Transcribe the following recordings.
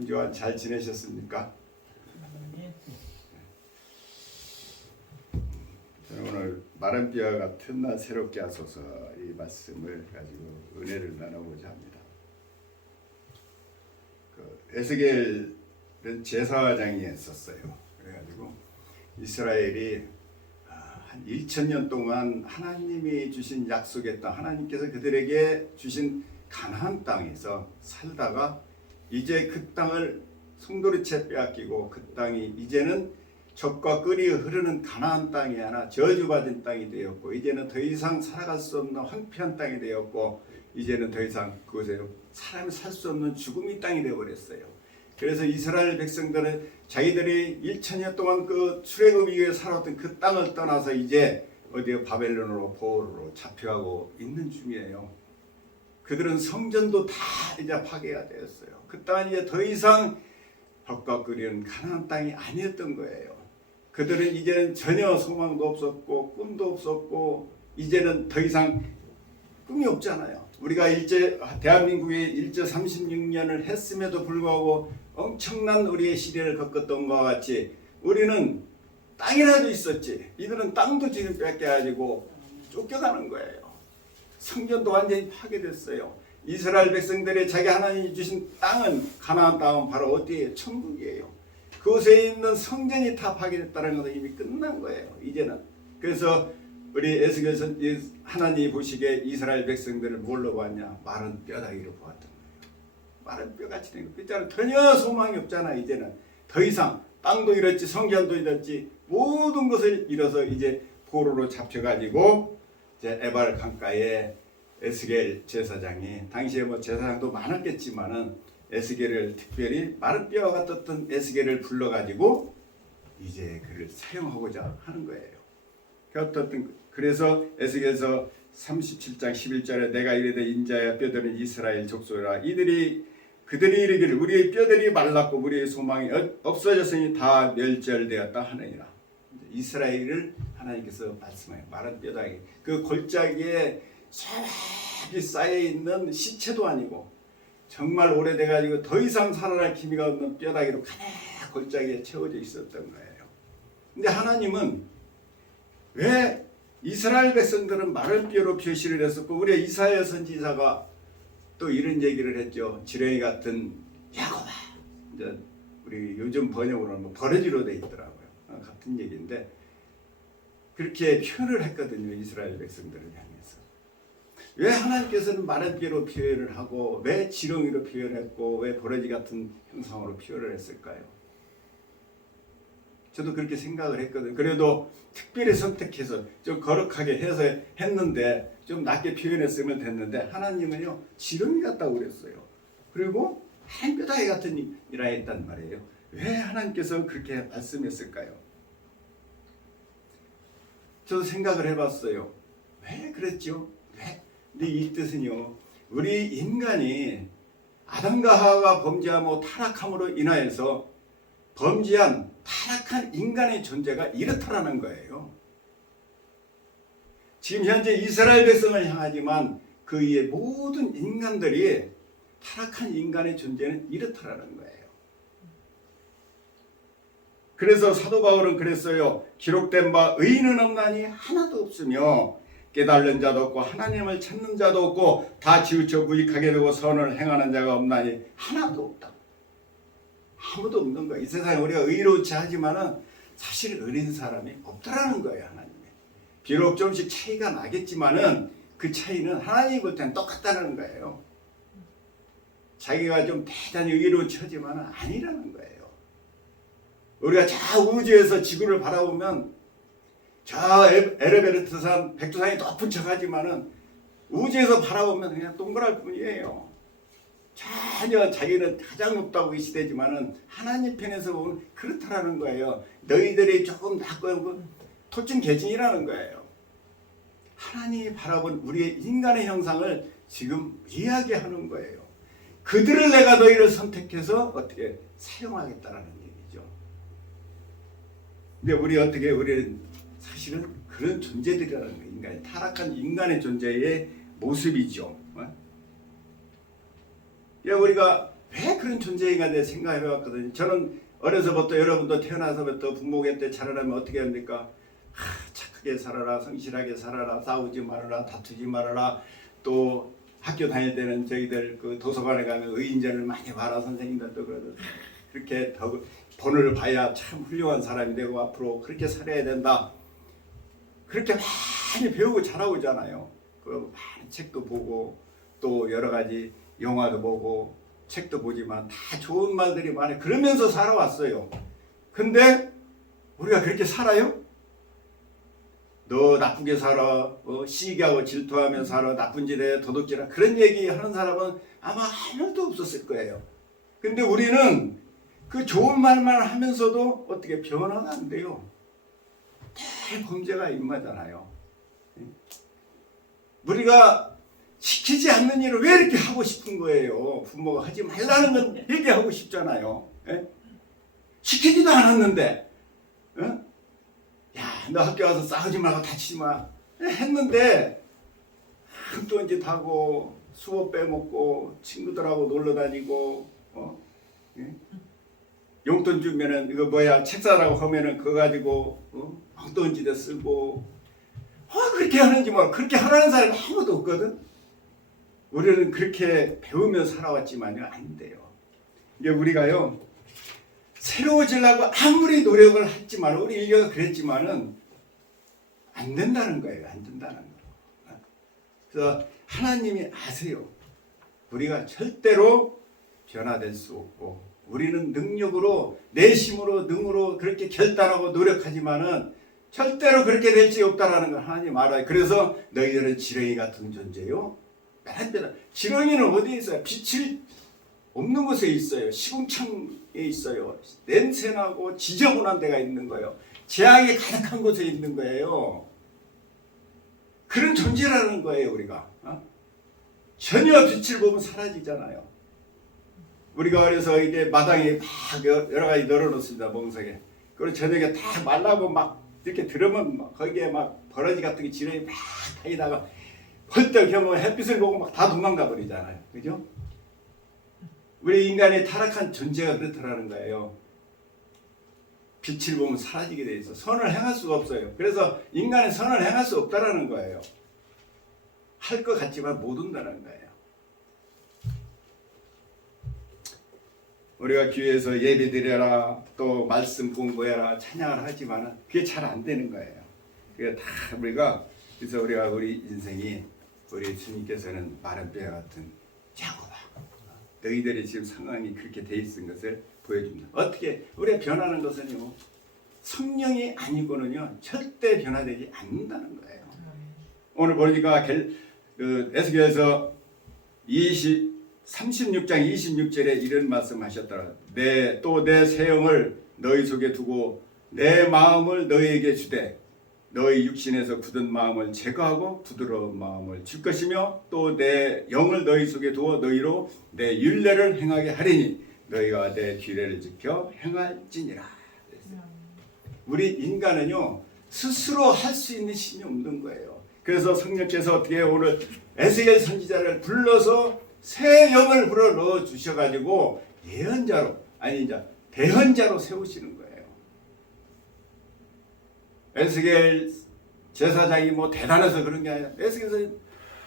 한 주간 잘 지내셨습니까? 저는 오늘 마른 뼈 같은 날 새롭게 하소서 이 말씀을 가지고 은혜를 나눠보자 합니다. 에스겔은 제사장이 했었어요. 그래가지고 이스라엘이 한 1000년 동안 하나님이 주신 약속했던 하나님께서 그들에게 주신 가나안 땅에서 살다가 이제 그 땅을 송두리째 빼앗기고 그 땅이 이제는 젖과 꿀이 흐르는 가나안 땅이 아니라 저주받은 땅이 되었고 이제는 더 이상 살아갈 수 없는 황폐한 땅이 되었고 이제는 더 이상 그곳에 사람이 살 수 없는 죽음의 땅이 되어버렸어요. 그래서 이스라엘 백성들은 자기들이 1000년 동안 그 출애굽 이후에 살았던 그 땅을 떠나서 이제 어디에 바벨론으로 포로로 잡혀가고 있는 중이에요. 그들은 성전도 다 이제 파괴가 되었어요. 그 땅은 이제 더 이상 젖과 꿀이 가나안 땅이 아니었던 거예요. 그들은 이제는 전혀 소망도 없었고 꿈도 없었고 이제는 더 이상 꿈이 없잖아요. 우리가 대한민국이 일제 36년을 했음에도 불구하고 엄청난 우리의 시대를 겪었던 것과 같이 우리는 땅이라도 있었지. 이들은 땅도 지금 뺏겨가지고 쫓겨가는 거예요. 성전도 완전히 파괴됐어요. 이스라엘 백성들이 자기 하나님이 주신 땅은 가나안 땅은 바로 어디에 천국이에요. 그곳에 있는 성전이 다 파괴됐다는 것은 이미 끝난 거예요. 이제는. 그래서 우리 에스겔서 하나님이 보시기에 이스라엘 백성들을 뭘로 봤냐? 마른 뼈다귀로 보았던 거예요. 마른 뼈같이 된 거. 있잖아. 전혀 소망이 없잖아. 이제는 더 이상 땅도 잃었지, 성전도 잃었지, 모든 것을 잃어서 이제 포로로 잡혀가지고 이제 에발 강가에 에스겔 제사장이 당시에 뭐 제사장도 많았겠지만은 에스겔을 특별히 마른 뼈와 같았던 에스겔을 불러가지고 이제 그를 사용하고자 하는 거예요. 그래서 에스겔서 37장 11절에 내가 이르되 인자야 뼈들은 이스라엘 족속이라 그들이 이르기를 우리의 뼈들이 말랐고 우리의 소망이 없어졌으니 다 멸절되었다 하느니라. 이스라엘을 하나님께서 말씀해요. 마른 뼈다귀 그 골짜기에 쇠하게 쌓여있는 시체도 아니고 정말 오래돼가지고 더 이상 살아날 기미가 없는 뼈다귀로 가득 골짜기에 채워져 있었던 거예요. 근데 하나님은 왜 이스라엘 백성들은 마른 뼈로 표시를 했었고 우리 이사야 선지자가 또 이런 얘기를 했죠. 지렁이 같은 야곱아. 이제 우리 요즘 번역으로는 뭐 버러지로 돼 있더라고요. 같은 얘기인데 그렇게 표현을 했거든요. 이스라엘 백성들을 향해서. 왜 하나님께서는 마른 뼈로 표현을 하고 왜 지렁이로 표현했고 왜 버러지 같은 형상으로 표현을 했을까요? 저도 그렇게 생각을 했거든요. 그래도 특별히 선택해서 좀 거룩하게 해서 했는데 좀 낮게 표현했으면 됐는데 하나님은요 지렁이 같다고 그랬어요. 그리고 한 뼈다귀 같은 이라 했단 말이에요. 왜 하나님께서 그렇게 말씀했을까요? 저도 생각을 해봤어요. 왜 그랬죠? 왜? 근데 이 뜻은요 우리 인간이 아담과 하와가 범죄하고 타락함으로 인하여서 범죄한 타락한 인간의 존재가 이렇다라는 거예요. 지금 현재 이스라엘 백성을 향하지만 그 위에 모든 인간들이 타락한 인간의 존재는 이렇다라는 거예요. 그래서 사도 바울은 그랬어요. 기록된 바 의인은 없나니 하나도 없으며 깨달는 자도 없고 하나님을 찾는 자도 없고 다 치우쳐 무익하게 되고 선을 행하는 자가 없나니 하나도 없다. 아무도 없는 거야. 이 세상에 우리가 의롭지 하지만은 사실 의인 사람이 없더라는 거예요. 하나님이. 비록 조금씩 차이가 나겠지만은 그 차이는 하나님이 볼 때는 똑같다는 거예요. 자기가 좀 대단히 의롭지 하지만은 아니라는 거예요. 우리가 저 우주에서 지구를 바라보면 저 에르베르트산 백두산이 높은 척하지만은 우주에서 바라보면 그냥 동그랄 뿐이에요. 전혀 자기는 가장 높다고 의시되지만은 하나님 편에서 보면 그렇다라는 거예요. 너희들이 조금 낮고 토진 개진이라는 거예요. 하나님이 바라본 우리의 인간의 형상을 지금 이야기하는 거예요. 그들을 내가 너희를 선택해서 어떻게 사용하겠다라는 얘기죠. 근데 우리는 사실은 그런 존재들이라는 거예요. 인간이 타락한 인간의 존재의 모습이죠. 우리가 왜 그런 존재인가 내 생각해 봤거든요. 저는 어려서부터 여러분도 태어나서부터 부모가 때 자라나면 어떻게 합니까? 착하게 살아라, 성실하게 살아라, 싸우지 말아라, 다투지 말아라. 또 학교 다닐 때는 저희들 그 도서관에 가면 의인전을 많이 봐라. 선생님들도 그러죠. 그렇게 본을 봐야 참 훌륭한 사람이 되고 앞으로 그렇게 살아야 된다. 그렇게 많이 배우고 자라오잖아요. 그 많은 책도 보고 또 여러 가지 영화도 보고 책도 보지만 다 좋은 말들이 많아요. 그러면서 살아왔어요. 근데 우리가 그렇게 살아요? 너 나쁘게 살아, 시기하고 질투하며 살아, 나쁜 짓에 도둑질하, 그런 얘기 하는 사람은 아마 하나도 없었을 거예요. 근데 우리는 그 좋은 말만 하면서도 어떻게 변화가 안 돼요. 늘 범죄가 임하잖아요. 우리가 시키지 않는 일을 왜 이렇게 하고 싶은 거예요? 부모가 하지 말라는 건 얘기하고 싶잖아요. 시키지도 않았는데, 야, 너 학교 와서 싸우지 말고 다치지 마. 했는데 또 이제 하고 수업 빼먹고 친구들하고 놀러 다니고 용돈 주면은 이거 뭐야 책 사라고 하면은 그거 가지고 엉뚱지대 쓰고 그렇게 하는지 뭐 그렇게 하라는 사람이 아무도 없거든. 우리는 그렇게 배우며 살아왔지만요 안 돼요. 이게 우리가요 새로워지려고 아무리 노력을 했지만 우리 인류가 그랬지만은 안 된다는 거예요. 안 된다는 거. 그래서 하나님이 아세요. 우리가 절대로 변화될 수 없고 우리는 능력으로 내심으로 능으로 그렇게 결단하고 노력하지만은 절대로 그렇게 될 수 없다라는 걸 하나님 알아요. 그래서 너희들은 지렁이 같은 존재요. 지렁이는 어디에 있어요? 빛이 없는 곳에 있어요. 시궁창에 있어요. 냄새나고 지저분한 데가 있는 거예요. 재앙이 가득한 곳에 있는 거예요. 그런 존재라는 거예요. 우리가 전혀 빛을 보면 사라지잖아요. 우리가 그래서 이제 마당에 막 여러 가지 널어놓습니다. 멍석에. 그리고 저녁에 다 말라고 막 이렇게 들으면 막 거기에 막 버러지 같은 게 지렁이 막 다니다가 헐떡 하면 햇빛을 보고 막 다 도망가 버리잖아요. 그죠? 우리 인간의 타락한 존재가 그렇더라는 거예요. 빛을 보면 사라지게 돼 있어. 선을 행할 수가 없어요. 그래서 인간은 선을 행할 수 없다라는 거예요. 할 것 같지만 못 한다는 거예요. 우리가 교회에서 예배 드려라, 또 말씀 공부해라, 찬양을 하지만 그게 잘 안 되는 거예요. 그게 다 그래서 우리가 우리 인생이 우리 주님께서는 마른 뼈 같은 야곱아, 너희들의 지금 상황이 그렇게 돼 있는 것을 보여줍니다. 어떻게 우리가 변하는 것은요 성령이 아니고는요 절대 변화되지 않는다는 거예요. 오늘 보니까 에스겔서 36장 26절에 이런 말씀하셨더라. 또 내 새 영을 너희 속에 두고 내 마음을 너희에게 주되 너희 육신에서 굳은 마음을 제거하고 부드러운 마음을 줄 것이며 또 내 영을 너희 속에 두어 너희로 내 율례를 행하게 하리니 너희가 내 규례를 지켜 행할지니라. 우리 인간은요 스스로 할 수 있는 힘이 없는 거예요. 그래서 성령께서 어떻게 오늘 에스겔 선지자를 불러서 새 영을 불어 넣어 주셔가지고 예언자로 아니 이제 대언자로 세우시는 거예요. 에스겔 제사장이 뭐 대단해서 그런 게 아니라 에스겔은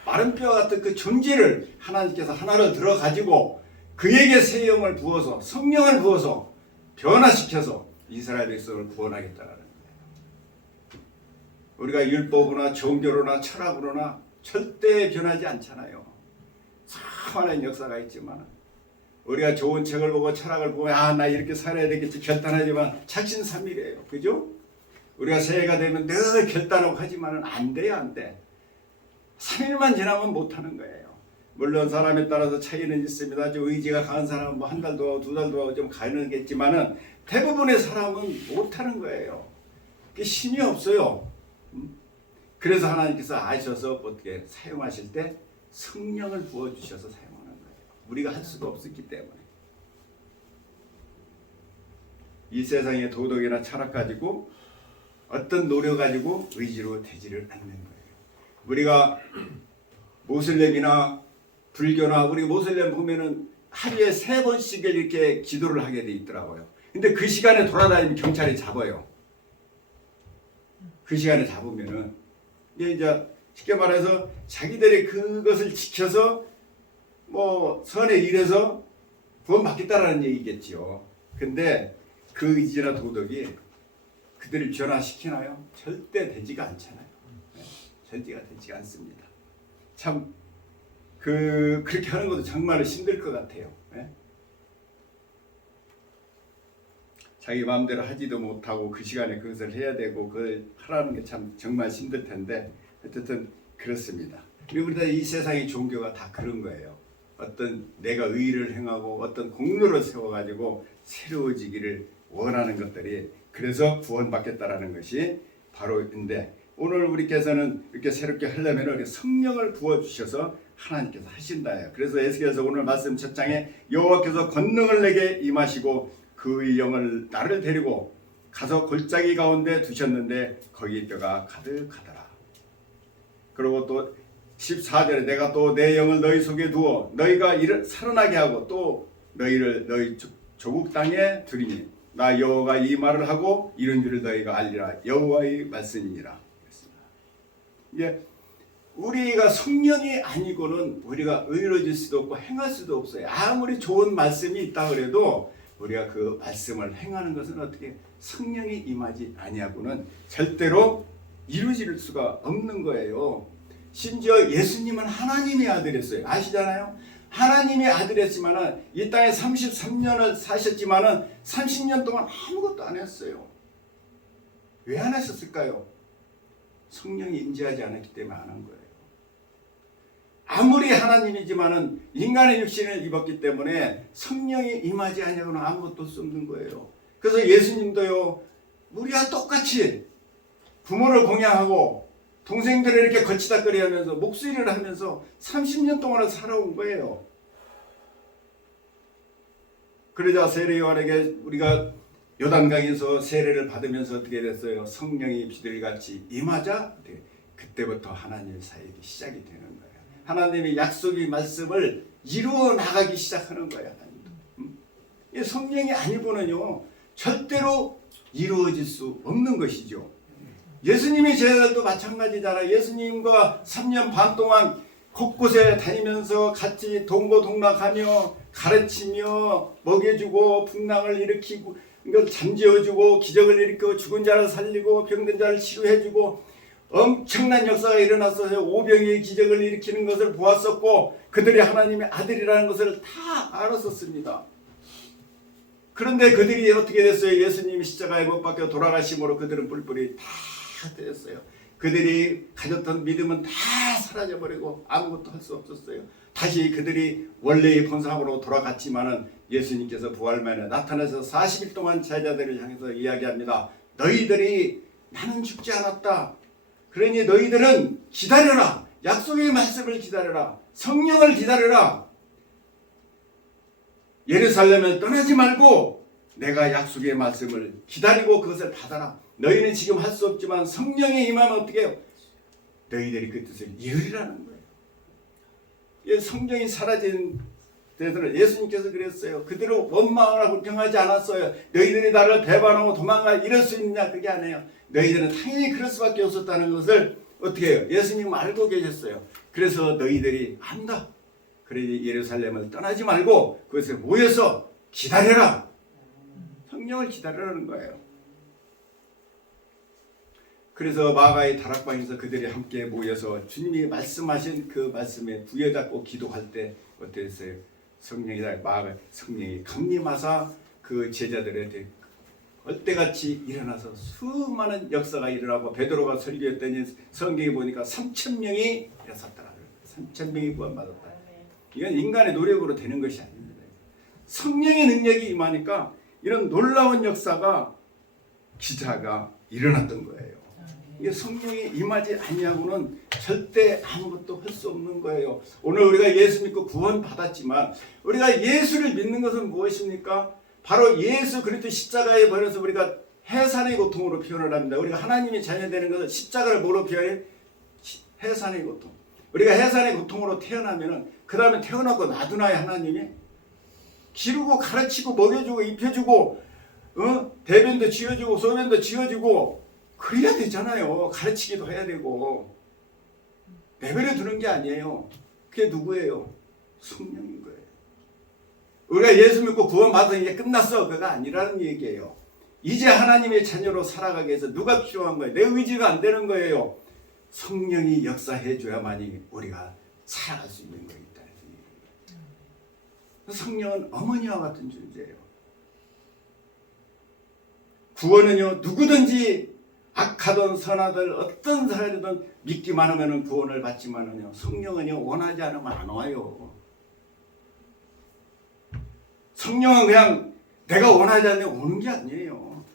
마른 뼈 같은 그 존재를 하나님께서 하나를 들어 가지고 그에게 새 영을 부어서 성령을 부어서 변화시켜서 이스라엘 백성을 구원하겠다는 거예요. 우리가 율법으로나 종교로나 철학으로나 절대 변하지 않잖아요. 수많은 역사가 있지만 우리가 좋은 책을 보고 철학을 보고 나 이렇게 살아야 되겠지 결단하지만 작심삼일이에요. 그죠? 우리가 새해가 되면 늘 결단하고 하지만 안 돼요. 안 돼. 3일만 지나면 못하는 거예요. 물론 사람에 따라서 차이는 있습니다. 좀 의지가 강한 사람은 뭐 한 달도 하고 두 달도 하고 좀 가능하겠지만은 대부분의 사람은 못하는 거예요. 그게 힘이 없어요. 그래서 하나님께서 아셔서 어떻게 사용하실 때 성령을 부어주셔서 사용하는 거예요. 우리가 할 수가 없었기 때문에. 이 세상의 도덕이나 철학 가지고 어떤 노력 가지고 의지로 되지를 않는 거예요. 우리가 모슬렘이나 불교나 우리 모슬렘 보면은 하루에 3번씩을 이렇게 기도를 하게 돼 있더라고요. 근데 그 시간에 돌아다니면 경찰이 잡아요. 그 시간에 잡으면은 이제 쉽게 말해서 자기들이 그것을 지켜서 뭐 선에 일해서 구원받겠다라는 얘기겠죠. 근데 그 의지나 도덕이 그들을 변화시키나요? 절대 되지가 않잖아요. 절대가 되지가 않습니다. 참 그렇게 하는 것도 정말 힘들 것 같아요. 자기 마음대로 하지도 못하고 그 시간에 그것을 해야 되고 그걸 하라는 게 참 정말 힘들 텐데 어쨌든 그렇습니다. 우리가 이 세상의 종교가 다 그런 거예요. 어떤 내가 의를 행하고 어떤 공로를 세워가지고 새로워지기를 원하는 것들이 그래서 구원받겠다라는 것이 바로인데 오늘 우리께서는 이렇게 새롭게 하려면 성령을 부어주셔서 하나님께서 하신다요. 그래서 에스겔서 오늘 말씀 첫 장에 여호와께서 권능을 내게 임하시고 그의 영을 나를 데리고 가서 골짜기 가운데 두셨는데 거기 뼈가 가득하더라. 그리고 또 14절에 내가 또 내 영을 너희 속에 두어 너희가 살아나게 하고 또 너희를 너희 조국 땅에 두리니 나 여호와가 이 말을 하고 이런 줄을 너희가 알리라. 여호와의 말씀이니라. 이게 우리가 성령이 아니고는 우리가 의로워질 수도 없고 행할 수도 없어요. 아무리 좋은 말씀이 있다 그래도 우리가 그 말씀을 행하는 것은 어떻게 성령이 임하지 아니하고는 절대로 이루어질 수가 없는 거예요. 심지어 예수님은 하나님의 아들이었어요. 아시잖아요. 하나님의 아들이었지만은 이 땅에 33년을 사셨지만은 30년 동안 아무것도 안 했어요. 왜 안 했었을까요? 성령이 임재하지 않았기 때문에 안 한 거예요. 아무리 하나님이지만은 인간의 육신을 입었기 때문에 성령이 임하지 아니하고는 아무것도 할 수 없는 거예요. 그래서 예수님도요, 우리와 똑같이 부모를 공양하고 동생들을 이렇게 거치다거리하면서 목소리를 하면서 30년 동안을 살아온 거예요. 그러자 세례 요한에게 우리가 요단강에서 세례를 받으면서 어떻게 됐어요? 성령이 비둘기같이 임하자 그때부터 하나님의 사역이 시작이 되는 거예요. 하나님의 약속의 말씀을 이루어 나가기 시작하는 거예요. 하나님도. 성령이 아니고는요 절대로 이루어질 수 없는 것이죠. 예수님의 제자들도 마찬가지잖아요. 예수님과 3년 반 동안 곳곳에 다니면서 같이 동고동락하며 가르치며 먹여주고 풍랑을 일으키고 이걸 잠재워주고 기적을 일으키고 죽은 자를 살리고 병든 자를 치료해주고 엄청난 역사가 일어났어요. 오병이의 기적을 일으키는 것을 보았었고 그들이 하나님의 아들이라는 것을 다 알았었습니다. 그런데 그들이 어떻게 됐어요? 예수님이 십자가에 못 박혀 돌아가심으로 그들은 뿔뿔이 다 되었어요. 그들이 가졌던 믿음은 다 사라져버리고 아무것도 할 수 없었어요. 다시 그들이 원래의 본상으로 돌아갔지만은 예수님께서 부활만에 나타나서 40일 동안 제자들을 향해서 이야기합니다. 너희들이 나는 죽지 않았다. 그러니 너희들은 기다려라. 약속의 말씀을 기다려라. 성령을 기다려라. 예루살렘을 떠나지 말고 내가 약속의 말씀을 기다리고 그것을 받아라. 너희는 지금 할 수 없지만 성령이 임하면 어떻게 해요? 너희들이 그 뜻을 이으리라는 거예요. 성령이 사라진 데들은 예수님께서 그랬어요. 그들은 원망을 하고 경하지 않았어요. 너희들이 나를 배반하고 도망가 이럴 수 있느냐? 그게 아니에요. 너희들은 당연히 그럴 수밖에 없었다는 것을 어떻게 해요? 예수님은 알고 계셨어요. 그래서 너희들이 안다. 그러니 예루살렘을 떠나지 말고 그것을 모여서 기다려라. 성령을 기다리라는 거예요. 그래서 마가의 다락방에서 그들이 함께 모여서 주님이 말씀하신 그 말씀에 부여잡고 기도할 때 어땠어요? 성령이 강림하사 그 제자들한테 벌떼같이 일어나서 수많은 역사가 일어나고 베드로가 설교했더니 성경에 보니까 3,000명이 일어섰더라. 3,000명이 구원받았다. 이건 인간의 노력으로 되는 것이 아닙니다. 성령의 능력이 임하니까 이런 놀라운 역사가 기사가 일어났던 거예요. 이게 성령이 임하지 아니하고는 절대 아무것도 할 수 없는 거예요. 오늘 우리가 예수 믿고 구원 받았지만 우리가 예수를 믿는 것은 무엇입니까? 바로 예수 그리스도 십자가에 버려서 우리가 해산의 고통으로 표현을 합니다. 우리가 하나님의 자녀 되는 것은 십자가를 뭐로 표현해? 해산의 고통. 우리가 해산의 고통으로 태어나면은 그 다음에 태어나고 놔두나요 하나님이? 기르고 가르치고 먹여주고 입혀주고 대변도 지어주고 소변도 지어주고 그래야 되잖아요. 가르치기도 해야 되고. 내버려 두는 게 아니에요. 그게 누구예요? 성령인 거예요. 우리가 예수 믿고 구원받은 게 끝났어. 그거 아니라는 얘기예요. 이제 하나님의 자녀로 살아가기 위해서 누가 필요한 거예요? 내 의지가 안 되는 거예요. 성령이 역사해 줘야만이 우리가 살아갈 수 있는 거이다. 성령은 어머니와 같은 존재예요. 구원은요, 누구든지 악하든 선하든 어떤 사람이든 믿기만 하면 구원을 받지만은요, 성령은요, 원하지 않으면 안 와요. 성령은 그냥 내가 원하지 않으면 오는 게 아니에요.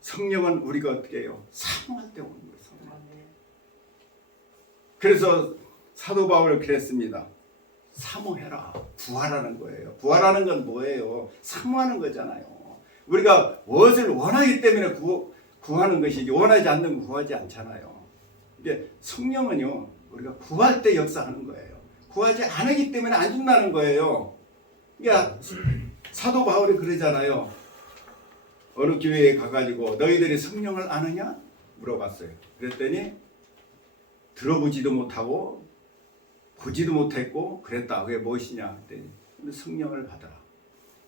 성령은 우리가 어떻게 해요? 사모할 때 오는 거예요. 그래서 사도 바울은 그랬습니다. 사모해라. 구하라는 거예요. 구하라는 건 뭐예요? 사모하는 거잖아요. 우리가 무엇을 원하기 때문에 구하는 것이지 원하지 않는 건 구하지 않잖아요. 이게 성령은요, 우리가 구할 때 역사하는 거예요. 구하지 않기 때문에 안 준다는 거예요. 그러니까 사도 바울이 그러잖아요. 어느 교회에 가가지고 너희들이 성령을 아느냐? 물어봤어요. 그랬더니 들어보지도 못하고 보지도 못했고 그랬다. 그게 무엇이냐? 그랬더니 성령을 받아라.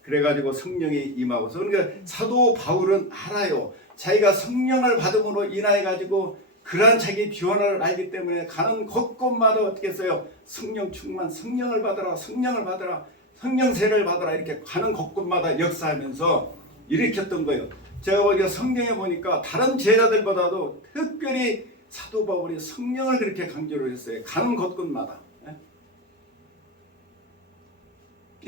그래가지고 성령이 임하고서, 그러니까 사도 바울은 알아요. 자기가 성령을 받음으로 인하여가지고 그러한 자기 비원을 알기 때문에 가는 곳곳마다 어떻게 했어요? 성령 충만, 성령을 받아라, 성령을 받아라, 성령세를 받아라, 이렇게 가는 곳곳마다 역사하면서 일으켰던 거예요. 제가 보니까 성경에 보니까 다른 제자들보다도 특별히 사도 바울이 성령을 그렇게 강조를 했어요. 가는 곳곳마다.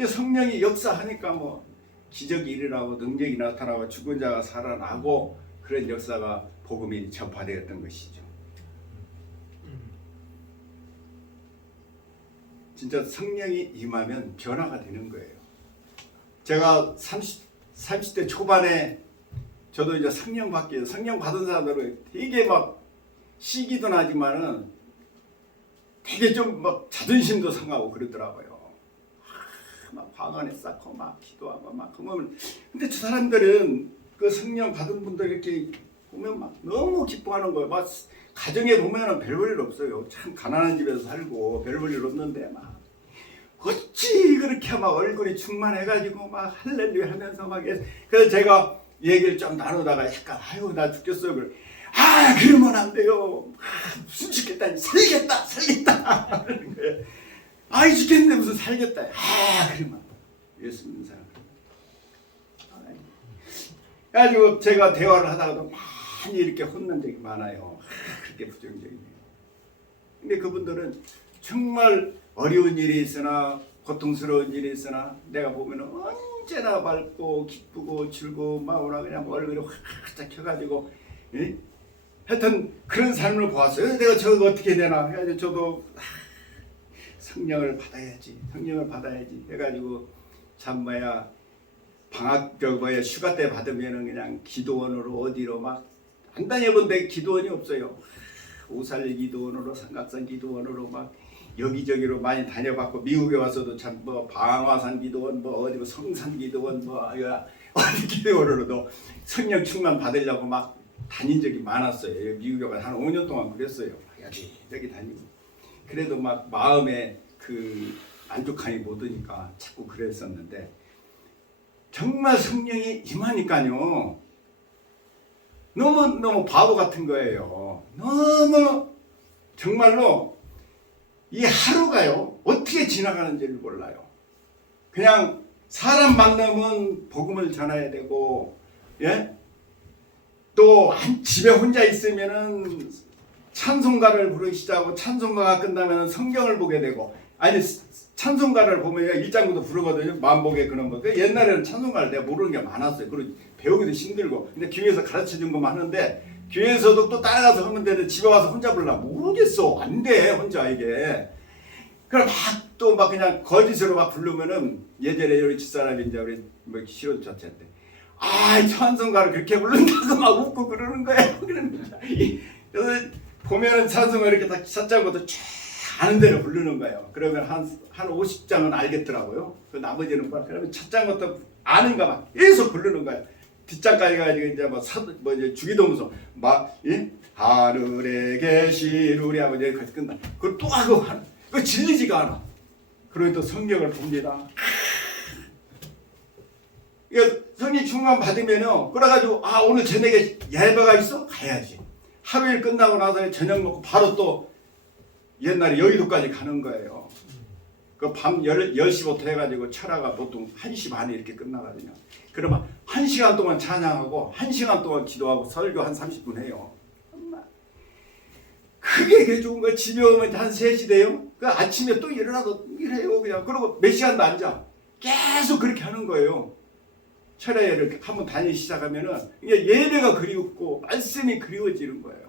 성령이 역사하니까 뭐 기적이 일어나고 능력이 나타나고 죽은 자가 살아나고 그런 역사가 복음이 전파되었던 것이죠. 진짜 성령이 임하면 변화가 되는 거예요. 제가 30대 초반에 저도 이제 성령 받기에, 성령 받은 사람들은 되게 막 시기도 나지만은 되게 좀 막 자존심도 상하고 그러더라고요. 막 방언에 쌓고 막 기도하고 막 그러면, 근데 저 사람들은 그 성령 받은 분들 이렇게 보면 막 너무 기뻐하는 거예요. 막 가정에 보면은 별 볼 일 없어요. 참 가난한 집에서 살고 별 볼 일 없는데 막 어찌 그렇게 막 얼굴이 충만해가지고 막 할렐루야 하면서 막. 그래서 제가 얘기를 좀 나누다가 약간 아유 나 죽겠어요. 그래. 아 그러면 안 돼요. 무슨 죽겠다, 살겠다 그러는 거예요. 아이 죽겠는데 무슨 살겠다. 아 그러면 예수 믿는 사람. 그래가지고 제가 대화를 하다가도 많이 이렇게 혼난 적이 많아요. 그렇게 부정적이네요. 근데 그분들은 정말 어려운 일이 있으나 고통스러운 일이 있으나 내가 보면 언제나 밝고 기쁘고 즐거운 마음으로 그냥 얼굴이 활짝 켜가지고, 예? 하여튼 그런 삶을 보았어요. 내가 저거 어떻게 되나 해가지고 저도 성령을 받아야지, 성령을 받아야지 해가지고 참 방학 휴가 때 받으면은 그냥 기도원으로 어디로 막 안 다녀본데 기도원이 없어요. 오살 기도원으로, 삼각산 기도원으로 막 여기저기로 많이 다녀봤고, 미국에 와서도 참 방화산 기도원, 어디 성산 기도원, 어디 기도원으로도 성령 충만 받으려고 막 다닌 적이 많았어요. 미국에 와서 한 5년 동안 그랬어요. 여기 다니고. 그래도 막 마음에 그 만족함이 못 오니까 자꾸 그랬었는데, 정말 성령이 임하니까요, 너무 바보 같은 거예요. 너무 정말로 이 하루가요 어떻게 지나가는지를 몰라요. 그냥 사람 만나면 복음을 전해야 되고, 예? 또 집에 혼자 있으면은 찬송가를 부르시자고 찬송가가 끝나면 성경을 보게 되고, 아니 찬송가를 보면 1장부터 부르거든요. 만복의 그런 거. 옛날에는 찬송가를 내가 모르는 게 많았어요. 그리고 배우기도 힘들고. 근데 교회에서 가르쳐준 것만 하는데, 교회에서도 또 따라가서 하면 되는데 집에 와서 혼자 불러 모르겠어. 안 돼 혼자 이게. 그럼 막 그냥 거짓으로 막 부르면은, 예전에 우리 집사람이 이제 우리 실혼 자체인데, 아 찬송가를 그렇게 부른다고 막 웃고 그러는 거예요. 그러는 거야. 그래서 보면은 찬송가 이렇게 다 샷장부터 쫙 아는 대로 부르는 거예요. 그러면 한 50장은 알겠더라고요. 그 나머지는 막 그러면 첫 장부터 아는가 막 계속 부르는 거예요. 뒷장까지 가지고 이제 뭐 이제 주기도문서 막 하늘에 계신 우리 아버지 거기서 끝나. 그걸 또 하고 하는. 그 질리지가 않아. 그리고 또 성경을 봅니다. 이게 성령 충만 받으면요. 그래가지고 오늘 저녁에 예배가 있어? 가야지. 하루일 끝나고 나서 저녁 먹고 바로 또 옛날에 여의도까지 가는 거예요. 그 밤 10시부터 해가지고 철화가 보통 1시 반에 이렇게 끝나거든요. 그러면 1시간 동안 찬양하고 1시간 동안 기도하고 설교 한 30분 해요. 그게 좋은 거예요. 집에 오면 한 3시 돼요. 그 아침에 또 일어나서 일해요. 그냥. 그리고 몇 시간도 앉아. 계속 그렇게 하는 거예요. 철야를 한번 다니기 시작하면은 이게 예배가 그리웠고 말씀이 그리워지는 거예요.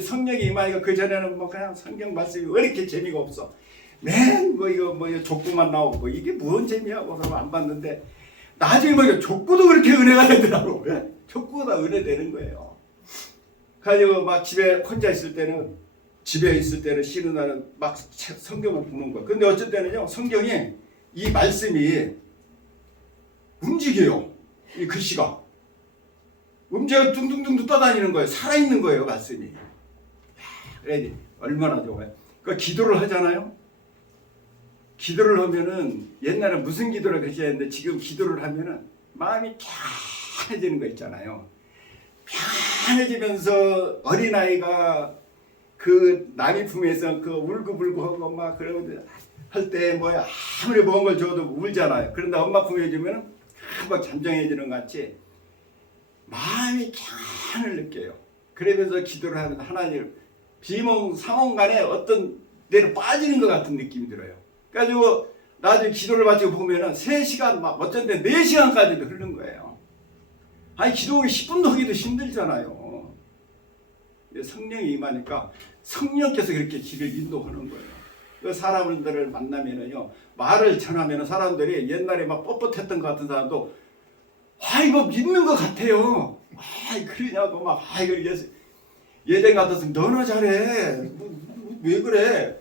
성령이 임하니까 그 전에는 뭐 그냥 성경 말씀이 왜 이렇게 재미가 없어. 맨 뭐 이거 족구만 나오고 이게 무슨 재미야? 그러면 안 봤는데 나중에 뭐 족구도 그렇게 은혜가 되더라고. 족구가 은혜 되는 거예요. 가지고 막 집에 혼자 있을 때는 쉬는 날은 막 성경을 보는 거야. 근데 어쩔 때는요 성경이 이 말씀이 움직여요. 이 글씨가 움직여 둥둥둥 떠다니는 거예요. 살아있는 거예요 말씀이. 그래 얼마나 좋아요. 그 기도를 하잖아요. 기도를 하면은 옛날에 무슨 기도를 그렇게 했는데 지금 기도를 하면은 마음이 편해지는 거 있잖아요. 편해지면서 어린아이가 그 남의 품에서 그 울고불고하고 막 그러고 할 때 뭐야 아무리 먹은 걸 줘도 울잖아요. 그런데 엄마 품에 주면은 금방 잠잠해지는 것 같이 마음이 평안을 느껴요. 그러면서 기도를 하는 하나님 비몽사몽간에 어떤 데로 빠지는 것 같은 느낌이 들어요. 그래가지고 나중에 기도를 마치고 보면은 3시간 막 어쩐 때 4시간까지도 흐르는 거예요. 아니 기도하기 10분도 하기도 힘들잖아요. 성령이 임하니까 성령께서 그렇게 길을 인도하는 거예요. 그 사람들을 만나면은요 말을 전하면은 사람들이 옛날에 막 뻣뻣했던 것 같은 사람도 이거 믿는 것 같아요. 그러냐고 막 이거 예전 같았으면 너나 잘해. 왜 그래?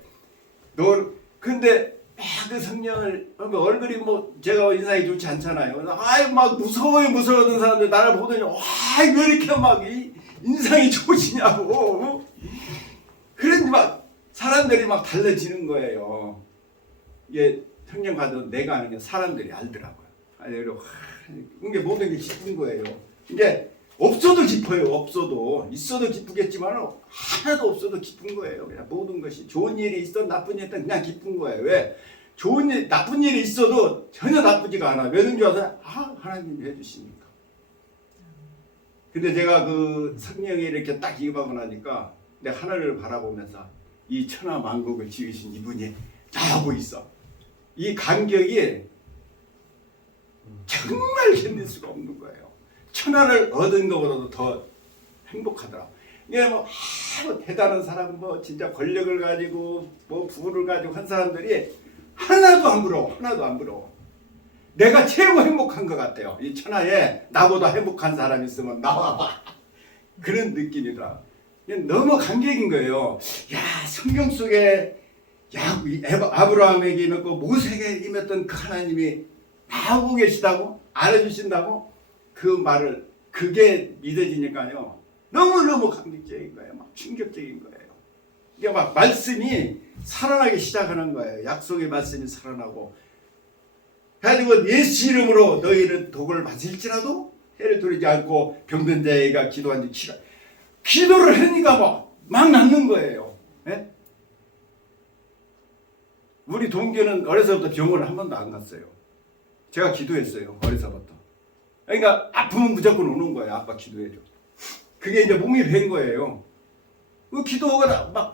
근데 그 성령을 얼굴이 뭐 제가 인상이 좋지 않잖아요. 막 무서워하던 사람들 나를 보더니 왜 이렇게 막 인상이 좋으시냐고. 그런지 막 사람들이 막 달라지는 거예요. 이게 성령 가도 내가 아는 게 사람들이 알더라고요. 이게 모든 게 기쁜 거예요. 이게 없어도 기뻐요. 없어도 있어도 기쁘겠지만 하나도 없어도 기쁜 거예요. 그냥 모든 것이 좋은 일이 있어 나쁜 일이 있다 그냥 기쁜 거예요. 왜? 나쁜 일이 있어도 전혀 나쁘지가 않아. 왜는지 아세요? 하나님이 해주시니까. 근데 제가 그 성령이 이렇게 딱 임하고 나니까 내 하늘을 바라보면서 이 천하 만국을 지으신 이분이 나하고 있어. 이 간격이 정말 견딜 수가 없는 거예요. 천하를 얻은 것보다도 더 행복하더라. 이게 뭐 대단한 사람 진짜 권력을 가지고 부를 가지고 한 사람들이 하나도 안 부러워. 내가 최고 행복한 것 같아요. 이 천하에 나보다 행복한 사람이 있으면 나와봐. 그런 느낌이더라. 너무 감격인 거예요. 성경 속에 아브라함에게 임했고 모세에게 임했던 그 하나님이 나오고 계시다고 알아주신다고 그 말을 그게 믿어지니까요. 너무너무 감격적인 거예요. 막 충격적인 거예요. 이게 막 말씀이 살아나기 시작하는 거예요. 약속의 말씀이 살아나고 그래가지고 예수 이름으로 너희는 독을 마실지라도 해를 두르지 않고 병든 자에게 기도한 지 기도를 하니까 막 낫는 거예요. 네? 우리 동기는 어려서부터 병원을 한 번도 안 갔어요. 제가 기도했어요. 어려서부터. 그러니까 아프면 무조건 오는 거예요. 아빠 기도해줘. 그게 이제 몸이 된 거예요. 그 기도가 막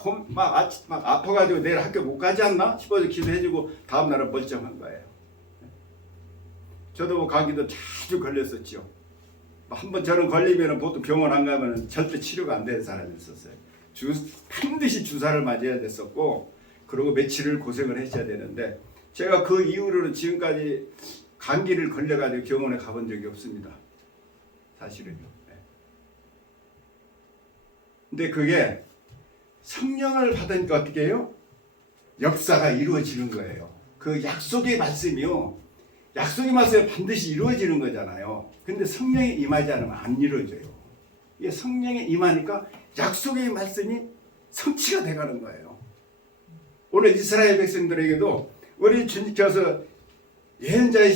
아파가지고 내일 학교 못 가지 않나 싶어서 기도해주고 다음 날은 멀쩡한 거예요. 저도 감기도 자주 걸렸었죠. 한번 저는 걸리면 보통 병원 안 가면 절대 치료가 안 되는 사람이었어요. 반드시 주사를 맞아야 됐었고 그리고 며칠을 고생을 했어야 되는데 제가 그 이후로는 지금까지 감기를 걸려가지고 병원에 가본 적이 없습니다. 사실은요. 근데 그게 성령을 받으니까 어떻게 해요? 역사가 이루어지는 거예요. 그 약속의 말씀이요. 약속의 말씀이 반드시 이루어지는 거잖아요. 근데 성령이 임하지 않으면 안 이루어져요. 이게 성령이 임하니까 약속의 말씀이 성취가 돼가는 거예요. 오늘 이스라엘 백성들에게도 우리 주님께서 예언자의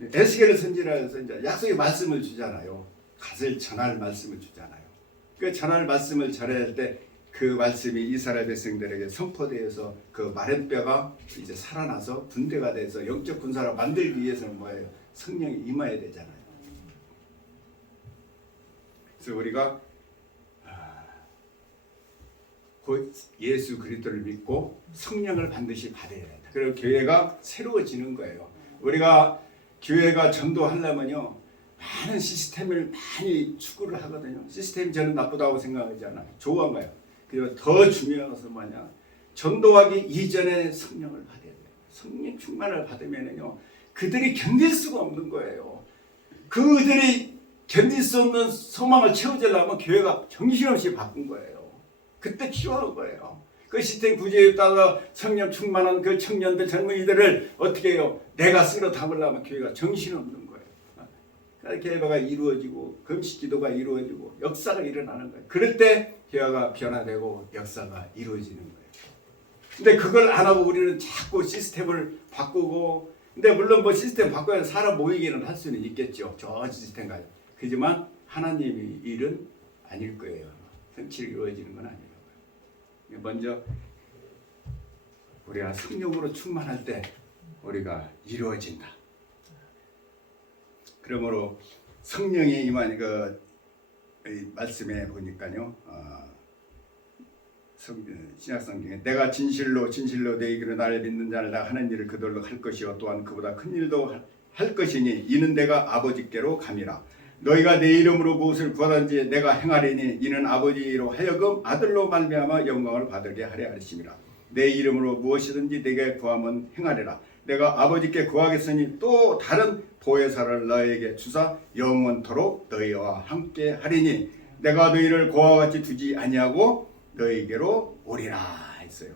에스겔 선지자라서 이제 약속의 말씀을 주잖아요. 갓을 전할 말씀을 주잖아요. 그 전할 말씀을 전할 때 그 말씀이 이스라엘 백성들에게 선포되어서 그 마른 뼈가 이제 살아나서 군대가 돼서 영적 군사를 만들기 위해서는 뭐예요? 성령이 임해야 되잖아요. 그래서 우리가 곧 예수 그리스도를 믿고 성령을 반드시 받아야 된다. 그리고 교회가 새로워지는 거예요. 우리가 교회가 전도하려면요, 많은 시스템을 많이 추구를 하거든요. 시스템이 저는 나쁘다고 생각하지 않아요. 좋은 거예요. 그리고 더 중요한 것은 뭐냐? 전도하기 이전에 성령을 받아야 돼요. 성령 충만을 받으면요, 그들이 견딜 수가 없는 거예요. 그들이 견딜 수 없는 소망을 채워주려면 교회가 정신없이 바꾼 거예요. 그때 필요한 거예요. 그 시스템 구조에 따라 성령 충만한 그 청년들, 젊은이들을 어떻게 해요? 내가 쓸어 담으려면 교회가 정신없는 거예요. 그러니까 교회가 이루어지고 금식 기도가 이루어지고 역사가 일어나는 거예요. 그럴 때 교회가 변화되고 역사가 이루어지는 거예요. 근데 그걸 안 하고 우리는 자꾸 시스템을 바꾸고, 근데 물론 뭐 시스템 바꿔야 사람 모이기는 할 수는 있겠죠. 좋은 시스템 가지고. 그지만 하나님의 일은 아닐 거예요. 성취를 이루어지는 건 아니라고요. 먼저 우리가 성령으로 충만할 때 우리가 이루어진다. 그러므로 성령이 임한 그 말씀에 보니까요, 신약성경에 내가 진실로 내 이기로 나를 믿는 자를 다 하는 일을 그들로 할 것이요 또한 그보다 큰 일도 할 것이니 이는 내가 아버지께로 감이라. 너희가 내 이름으로 무엇을 구하든지 내가 행하리니 이는 아버지로 하여금 아들로 말미암아 영광을 받게 하려 하심이라. 내 이름으로 무엇이든지 내게 구하면 행하리라. 내가 아버지께 구하겠으니 또 다른 보혜사를 너희에게 주사 영원토록 너희와 함께 하리니 내가 너희를 고아와 같이 두지 아니하고 너희에게로 오리라 했어요.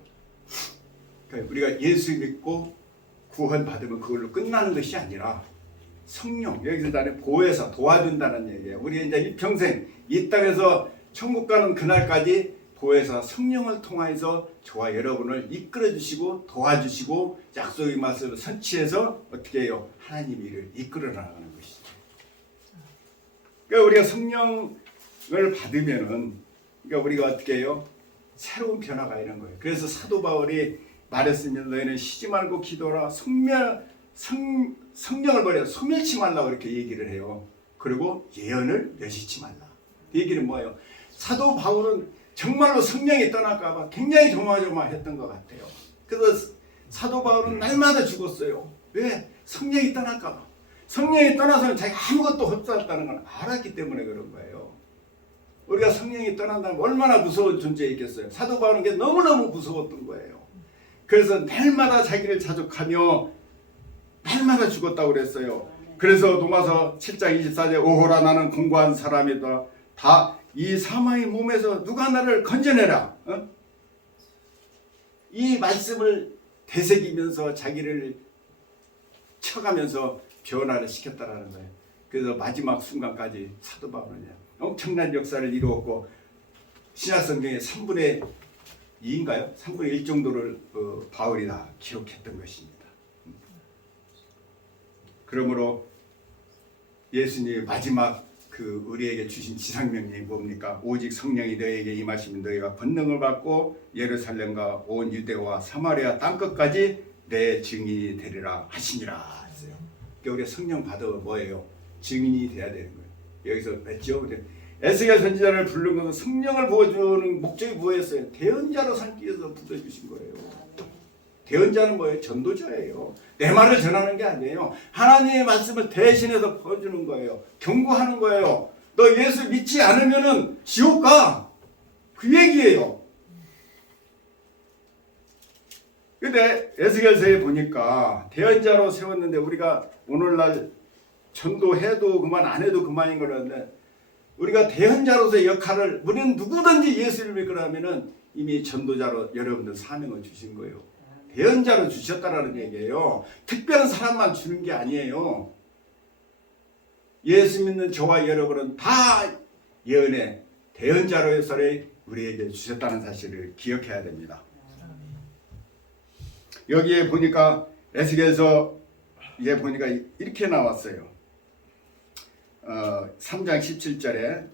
그러니까 우리가 예수 믿고 구원 받으면 그걸로 끝나는 것이 아니라 성령, 여기서 나는 보혜사, 도와준다는 얘기예요. 우리 이제 이 평생 이 땅에서 천국 가는 그날까지 보혜사 성령을 통하여서 저와 여러분을 이끌어주시고 도와주시고 약속의 말씀을 선취해서 어떻게 해요? 하나님의 일을 이끌어 나가는 것이죠. 그러니까 우리가 성령을 받으면은, 그러니까 우리가 어떻게 해요? 새로운 변화가 있는 거예요. 그래서 사도 바울이 말했으면 너희는 쉬지 말고 기도하라. 성령을 버려 소멸치 말라고 이렇게 얘기를 해요. 그리고 예언을 멸시치 말라. 이 얘기는 뭐예요? 사도 바울은 정말로 성령이 떠날까 봐 굉장히 조마조마했던 것 같아요. 그래서 사도 바울은 날마다 죽었어요. 왜? 성령이 떠날까 봐. 성령이 떠나서는 자기가 아무것도 없었다는 걸 알았기 때문에 그런 거예요. 우리가 성령이 떠난다면 얼마나 무서운 존재이겠어요. 사도 바울은 게 너무너무 무서웠던 거예요. 그래서 날마다 자기를 자족하며 날마다 죽었다고 그랬어요. 그래서 로마서 7장 24절 오호라 나는 공고한 사람이다. 다 이 사망의 몸에서 누가 나를 건져내라. 이 말씀을 되새기면서 자기를 쳐가면서 변화를 시켰다라는 거예요. 그래서 마지막 순간까지 사도 바울은 엄청난 역사를 이루었고 신약성경의 3분의 2인가요? 3분의 1 정도를 바울이 다 기록했던 것입니다. 그러므로 예수님의 마지막 그 우리에게 주신 지상명령이 뭡니까? 오직 성령이 너희에게 임하시면 너희가 권능을 받고 예루살렘과 온 유대와 사마리아 땅끝까지 내 증인이 되리라 하시니라 했어요. 그러니까 우리가 성령 받으면 뭐예요? 증인이 돼야 되는 거예요. 여기서 맺죠? 에스겔 선지자를 부른 것은 성령을 부어주는 목적이 뭐였어요? 대언자로 삼기 위해서 부어주신 거예요. 대언자는 뭐예요? 전도자예요. 내 말을 전하는 게 아니에요. 하나님의 말씀을 대신해서 보여주는 거예요. 경고하는 거예요. 너 예수 믿지 않으면은 지옥 가. 그 얘기예요. 근데 에스겔서에 보니까 대언자로 세웠는데 우리가 오늘날 전도해도 그만 안 해도 그만인 거라는데 우리가 대언자로서의 역할을 우리는 누구든지 예수를 믿으려면은 이미 전도자로 여러분들 사명을 주신 거예요. 대언자로 주셨다라는 얘기예요. 특별한 사람만 주는 게 아니에요. 예수 믿는 저와 여러분은 다 예언의 대언자로서의 우리에게 주셨다는 사실을 기억해야 됩니다. 여기에 보니까 에스겔서 보니까 이렇게 나왔어요. 3장 17절에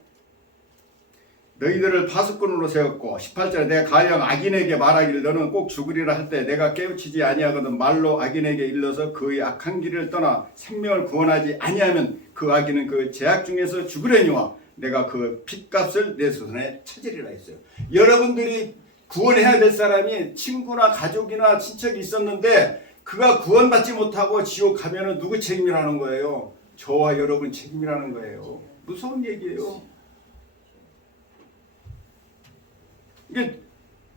너희들을 파수꾼으로 세웠고 18절에 내가 가령 악인에게 말하기를 너는 꼭 죽으리라 할 때 내가 깨우치지 아니하거든 말로 악인에게 일러서 그의 악한 길을 떠나 생명을 구원하지 아니하면 그 악인은 그 죄악 중에서 죽으려니와 내가 그 핏값을 내 손에 찾으리라 했어요. 여러분들이 구원해야 될 사람이 친구나 가족이나 친척이 있었는데 그가 구원받지 못하고 지옥 가면은 누구 책임이라는 거예요? 저와 여러분 책임이라는 거예요. 무서운 얘기예요. 이게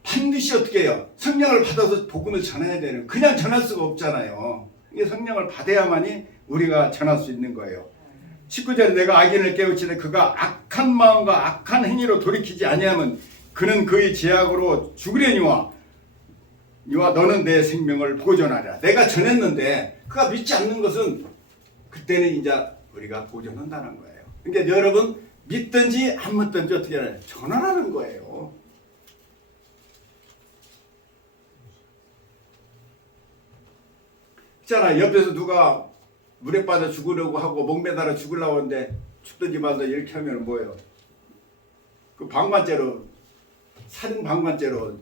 반드시 어떻게 해요? 성령을 받아서 복음을 전해야 되는, 그냥 전할 수가 없잖아요. 이게 성령을 받아야만이 우리가 전할 수 있는 거예요. 19절에 내가 악인을 깨우치되 그가 악한 마음과 악한 행위로 돌이키지 아니하면 그는 그의 죄악으로 죽으려니와 너는 내 생명을 보존하리라. 내가 전했는데 그가 믿지 않는 것은 그때는 이제 우리가 보존한다는 거예요. 그러니까 여러분 믿든지 안 믿든지 어떻게 하냐? 전하라는 거예요. 있잖아, 옆에서 누가 물에 빠져 죽으려고 하고 목매달아 죽으려고 하는데 죽든지 말든지 이렇게 하면 뭐예요? 그 방관죄로, 살인 방관죄로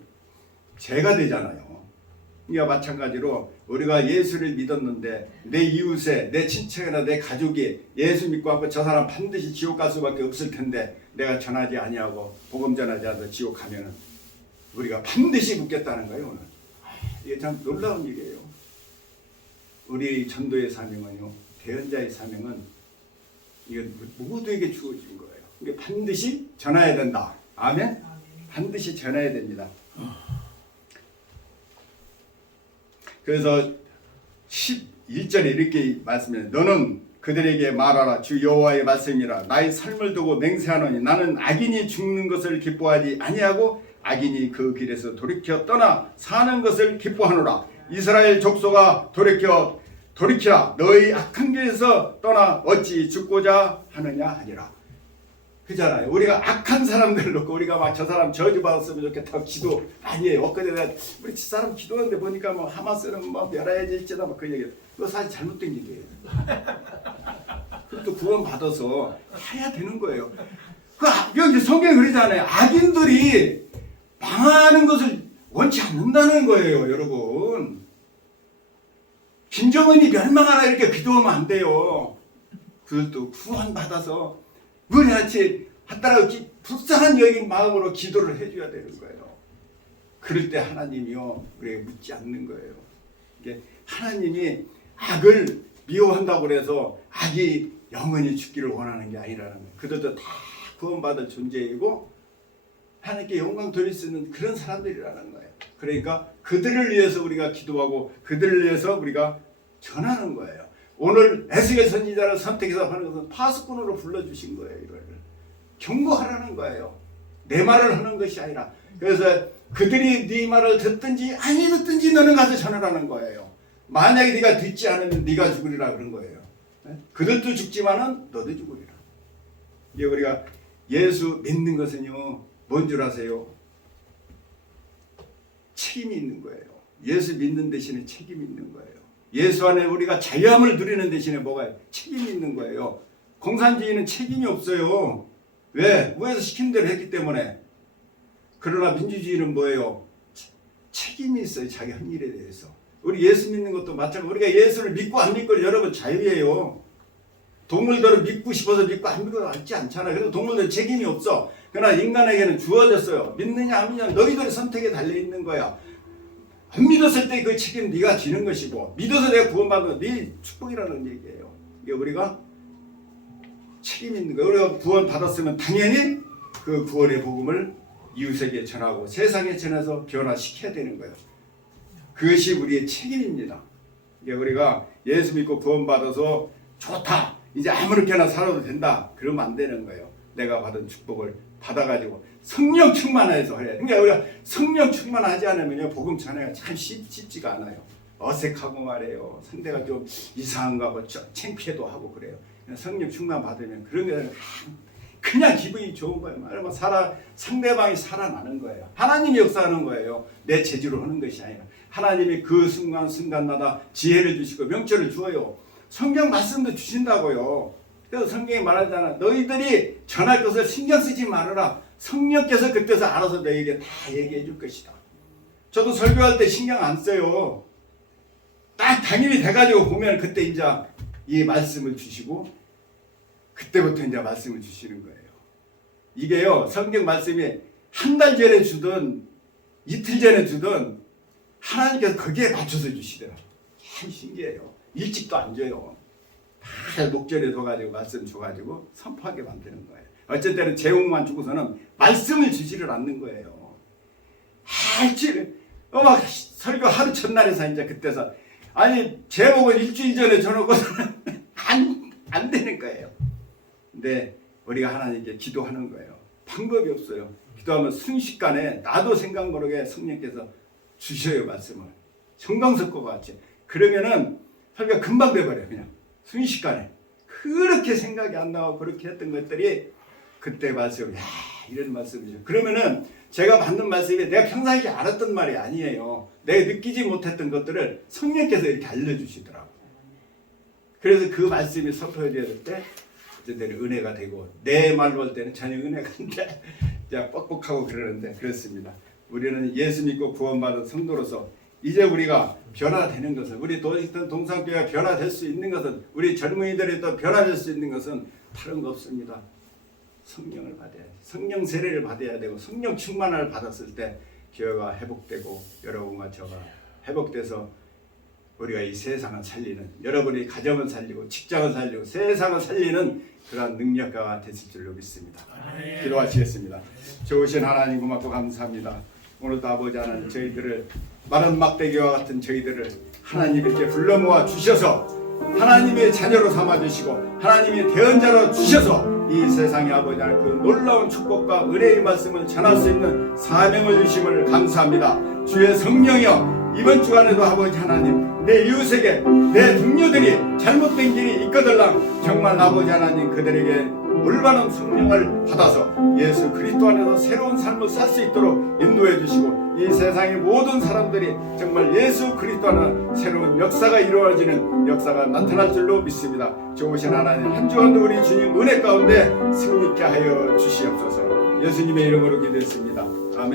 죄가 되잖아요. 이와 마찬가지로 우리가 예수를 믿었는데 내 이웃에, 내 친척이나 내 가족이 예수 믿고 하고 저 사람 반드시 지옥 갈 수밖에 없을 텐데 내가 전하지 아니하고 복음 전하지 않아서 지옥 가면은 우리가 반드시 묻겠다는 거예요. 오늘 이게 참 놀라운 일이에요. 우리 전도의 사명은요, 대언자의 사명은 이건 모두에게 주어진 거예요. 이게 반드시 전해야 된다. 아멘? 반드시 전해야 됩니다. 그래서 11절에 이렇게 말씀해요. 너는 그들에게 말하라. 주 여호와의 말씀이라. 나의 삶을 두고 맹세하노니 나는 악인이 죽는 것을 기뻐하지 아니하고 악인이 그 길에서 돌이켜 떠나 사는 것을 기뻐하노라. 이스라엘 족속아 돌이키라. 너희 악한 길에서 떠나 어찌 죽고자 하느냐 하니라. 그잖아요. 우리가 악한 사람들 놓고 우리가 막 저 사람 저주받았으면 좋겠다고 기도 많이 해요. 엊그제 내가 우리 집사람 기도하는데 보니까 뭐 하마스는 뭐 멸해야지 일지다 뭐 그 얘기. 그거 사실 잘못된 기도예요. 그것도 구원 받아서 해야 되는 거예요. 여기 성경에 그러잖아요. 악인들이 망하는 것을 원치 않는다는 거예요, 여러분. 김정은이 멸망하라 이렇게 기도하면 안 돼요. 그것도 구원 받아서 우리한테 한따라 불쌍한 여인 마음으로 기도를 해줘야 되는 거예요. 그럴 때 하나님이요 우리에게 묻지 않는 거예요. 이게 하나님이 악을 미워한다고 그래서 악이 영원히 죽기를 원하는 게 아니라는 거예요. 그들도 다 구원받을 존재이고 하나님께 영광 돌릴 수 있는 그런 사람들이라는 거예요. 그러니까 그들을 위해서 우리가 기도하고 그들을 위해서 우리가 전하는 거예요. 오늘 에스겔 선지자를 선택해서 하는 것은 파수꾼으로 불러주신 거예요. 이거를 경고하라는 거예요. 내 말을 하는 것이 아니라. 그래서 그들이 네 말을 듣든지 아니 듣든지 너는 가서 전하라는 거예요. 만약에 네가 듣지 않으면 네가 죽으리라 그런 거예요. 그들도 죽지만은 너도 죽으리라. 이게 우리가 예수 믿는 것은요 뭔 줄 아세요? 책임이 있는 거예요. 예수 믿는 대신에 책임이 있는 거예요. 예수 안에 우리가 자유함을 누리는 대신에 뭐가 책임이 있는 거예요. 공산주의는 책임이 없어요. 왜? 위에서 시킨 대로 했기 때문에. 그러나 민주주의는 뭐예요? 책임이 있어요. 자기 한 일에 대해서. 우리 예수 믿는 것도 마찬가지로 우리가 예수를 믿고 안 믿고 여러분 자유예요. 동물들은 믿고 싶어서 믿고 안 믿고 알지 않잖아요. 그래서 동물들은 책임이 없어. 그러나 인간에게는 주어졌어요. 믿느냐 안 믿느냐 너희들의 선택에 달려있는 거야. 안 믿었을 때 그 책임 네가 지는 것이고 믿어서 내가 구원받은 네 축복이라는 얘기예요. 이게 우리가 책임 있는 거예요. 우리가 구원 받았으면 당연히 그 구원의 복음을 이웃에게 전하고 세상에 전해서 변화시켜야 되는 거예요. 그것이 우리의 책임입니다. 이게 우리가 예수 믿고 구원 받아서 좋다 이제 아무렇게나 살아도 된다 그러면 안 되는 거예요. 내가 받은 축복을 받아가지고 성령 충만해서 그래. 그러니까 우리가 성령 충만하지 않으면요 복음 전하기가 참 쉽지가 않아요. 어색하고 말이에요. 상대가 좀 이상한가 하고 창피해도 하고 그래요. 성령 충만 받으면 그런 게 그냥 기분이 좋은 거예요. 말하면 상대방이 살아나는 거예요. 하나님이 역사하는 거예요. 내 재주로 하는 것이 아니라 하나님이 그 순간순간마다 지혜를 주시고 명철을 주어요. 성경 말씀도 주신다고요. 그래서 성경이 말하잖아. 너희들이 전할 것을 신경 쓰지 말아라. 성령께서 그때서 알아서 너희에게 다 얘기해 줄 것이다. 저도 설교할 때 신경 안 써요. 딱 당일이 돼가지고 보면 그때 이제 이 말씀을 주시고 그때부터 이제 말씀을 주시는 거예요. 이게요 성경 말씀이 한 달 전에 주든 이틀 전에 주든 하나님께서 거기에 맞춰서 주시더라고요. 참 신기해요. 일찍도 안 줘요. 다 목전에 둬가지고 말씀 줘가지고 선포하게 만드는 거예요. 어쩔 때는 제목만 주고서는 말씀을 주지를 않는 거예요. 막 설교 하루 첫날에서 이제 그때서 아니 제목은 일주일 전에 줘놓고서는 안 되는 거예요. 근데 우리가 하나님께 기도하는 거예요. 방법이 없어요. 기도하면 순식간에 나도 생각 모르게 성령께서 주셔요 말씀을. 정광석과 같이. 그러면은 설교가 금방 돼버려요. 그냥 순식간에. 그렇게 생각이 안 나고 그렇게 했던 것들이 그때 말씀, 야 이런 말씀이죠. 그러면은 제가 받는 말씀이 내가 평상시에 알았던 말이 아니에요. 내가 느끼지 못했던 것들을 성령께서 이렇게 알려주시더라고요. 그래서 그 말씀이 선포해져야 될 때 어떤 때는 은혜가 되고 내 말로 할 때는 전혀 은혜가 안 돼. 뻑뻑하고 그러는데 그렇습니다. 우리는 예수 믿고 구원받은 성도로서 이제 우리가 변화되는 것은 우리 도시던 동산교회가 변화될 수 있는 것은 우리 젊은이들이 또 변화될 수 있는 것은 다른 거 없습니다. 성령을 받아야 돼. 성령 세례를 받아야 되고 성령 충만을 받았을 때 교회가 회복되고 여러분과 저가 회복돼서 우리가 이 세상을 살리는 여러분이 가정을 살리고 직장을 살리고 세상을 살리는 그러한 능력가가 되실 줄로 믿습니다. 기도하시겠습니다. 좋으신 하나님 고맙고 감사합니다. 오늘도 아버지 하나님 저희들을 마른 막대기와 같은 저희들을 하나님 이렇게 불러 모아 주셔서 하나님의 자녀로 삼아주시고 하나님의 대언자로 주셔서 이 세상에 아버지 하나님 그 놀라운 축복과 은혜의 말씀을 전할 수 있는 사명을 주심을 감사합니다. 주의 성령이여 이번 주간에도 아버지 하나님 내 이웃에게 내 동료들이 잘못된 길이 있거들랑 정말 아버지 하나님 그들에게 올바른 성령을 받아서 예수 그리스도 안에서 새로운 삶을 살 수 있도록 인도해 주시고 이 세상의 모든 사람들이 정말 예수 그리스도 안에 새로운 역사가 이루어지는 역사가 나타날 줄로 믿습니다. 좋으신 하나님 한 주간도 우리 주님 은혜 가운데 승리케 하여 주시옵소서. 예수님의 이름으로 기도했습니다. 아멘.